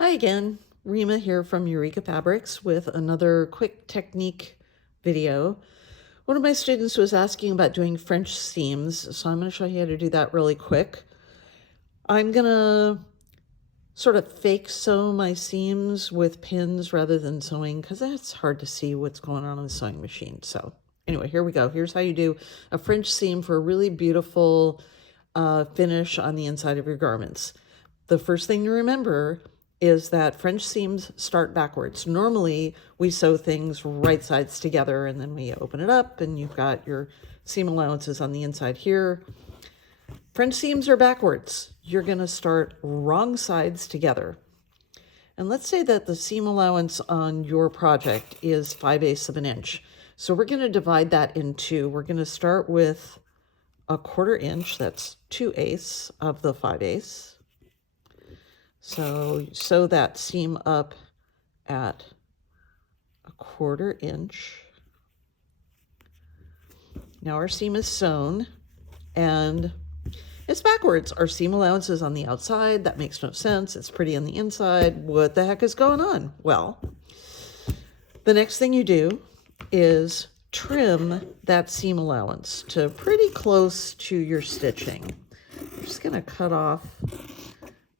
Hi again, Rima here from Eureka Fabrics with another quick technique video. One of my students was asking about doing French seams, so I'm going to show you how to do that really quick. I'm going to sort of fake sew my seams with pins rather than sewing because it's hard to see what's going on the sewing machine. So anyway, here we go. Here's how you do a French seam for a really beautiful finish on the inside of your garments. The first thing to remember is that French seams start backwards. Normally, we sew things right sides together and then we open it up and you've got your seam allowances on the inside here. French seams are backwards. You're going to start wrong sides together. And let's say that the seam allowance on your project is 5/8 of an inch. So we're going to divide that in two. We're going to start with a 1/4 inch. That's 2/8 of the 5/8. So sew that seam up at a 1/4 inch. Now our seam is sewn and it's backwards. Our seam allowance is on the outside. That makes no sense. It's pretty on the inside. What the heck is going on? Well, the next thing you do is trim that seam allowance to pretty close to your stitching. I'm just going to cut off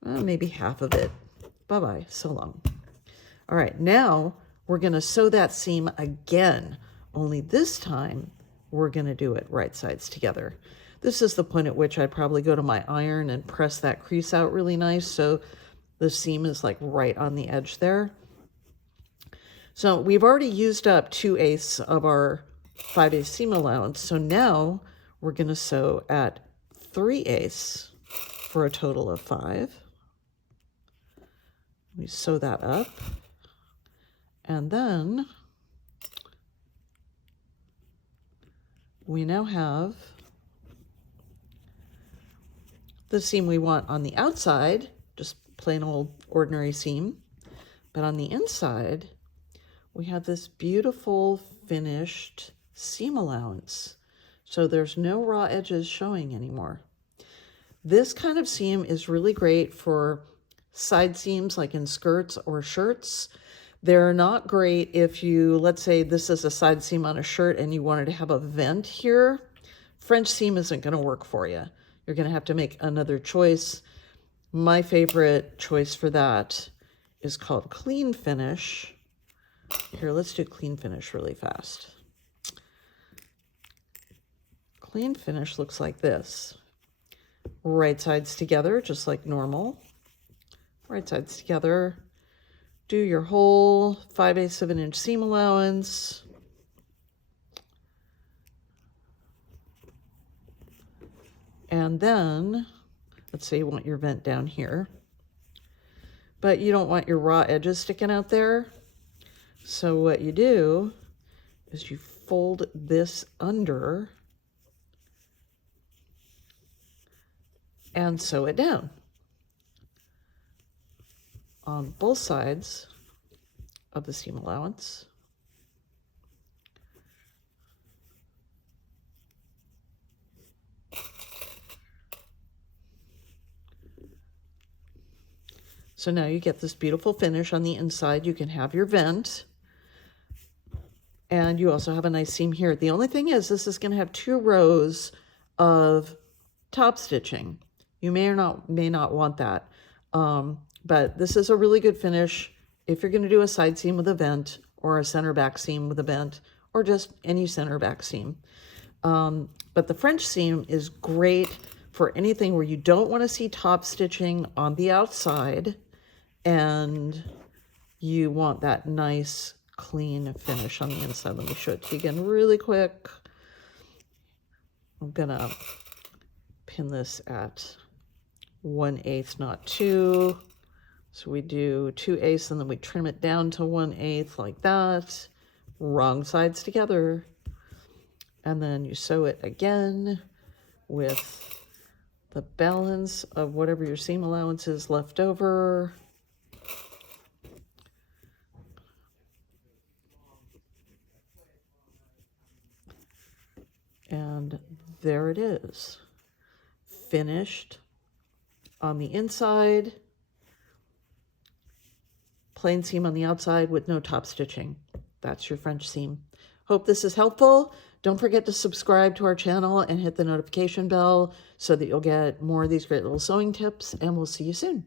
maybe half of it. Bye-bye. So long. All right, now we're going to sew that seam again, only this time we're going to do it right sides together. This is the point at which I'd probably go to my iron and press that crease out really nice so the seam is like right on the edge there. So we've already used up 2/8 of our 5/8 seam allowance, so now we're going to sew at 3/8 for a total of 5. We sew that up. And then we now have the seam we want on the outside, just plain old ordinary seam. But on the inside, we have this beautiful finished seam allowance. So there's no raw edges showing anymore. This kind of seam is really great for side seams like in skirts or shirts. They're not great if you, let's say this is a side seam on a shirt and you wanted to have a vent here. French seam isn't going to work for you. You're going to have to make another choice. My favorite choice for that is called clean finish. Here, let's do clean finish really fast. Clean finish looks like this. Right sides together, just like normal. Right sides together. Do your whole 5/8 of an inch seam allowance. And then, let's say you want your vent down here, but you don't want your raw edges sticking out there. So what you do is you fold this under and sew it down on both sides of the seam allowance. So now you get this beautiful finish on the inside. You can have your vent. And you also have a nice seam here. The only thing is this is going to have 2 rows of top stitching. You may or may not want that. But this is a really good finish if you're going to do a side seam with a vent or a center back seam with a vent or just any center back seam. But the French seam is great for anything where you don't want to see top stitching on the outside and you want that nice clean finish on the inside. Let me show it to you again really quick. I'm gonna pin this at 1/8, not 2. So we do 2/8 and then we trim it down to 1/8 like that. Wrong sides together. And then you sew it again with the balance of whatever your seam allowance is left over. And there it is, finished on the inside plain seam on the outside with no top stitching. That's your French seam. Hope this is helpful. Don't forget to subscribe to our channel and hit the notification bell so that you'll get more of these great little sewing tips, and we'll see you soon.